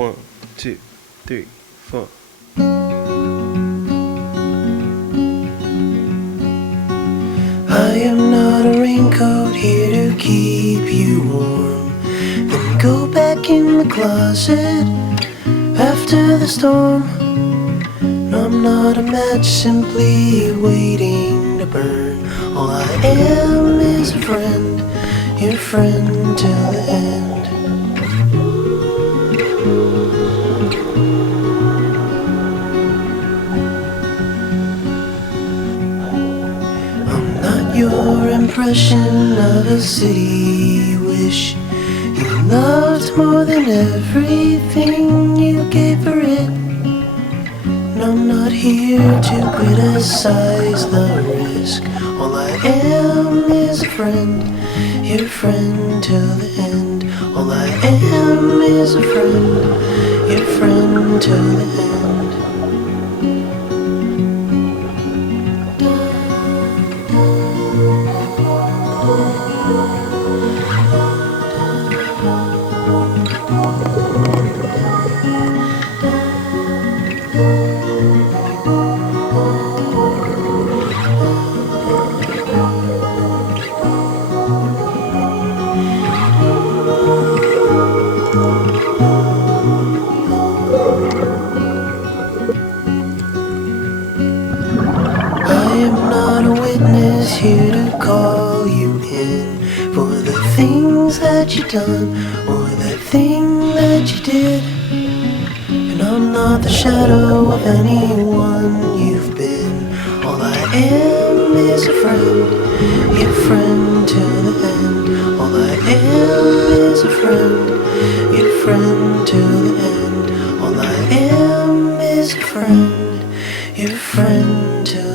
One, two, three, four. I am not a raincoat here to keep you warm. Then go back in the closet after the storm. No, I'm not a match simply waiting to burn. All I am is a friend, your friend till the end. Your impression of a city wish you loved more than everything you gave for it. And I'm not here to criticize the risk. All I am is a friend, your friend till the end. All I am is a friend, your friend till the end. Here to call you in for the things that you done or the thing that you did. And I'm not the shadow of anyone you've been. All I am is a friend, your friend till the end. All I am is a friend, your friend till the end. All I am is a friend, your friend till the end.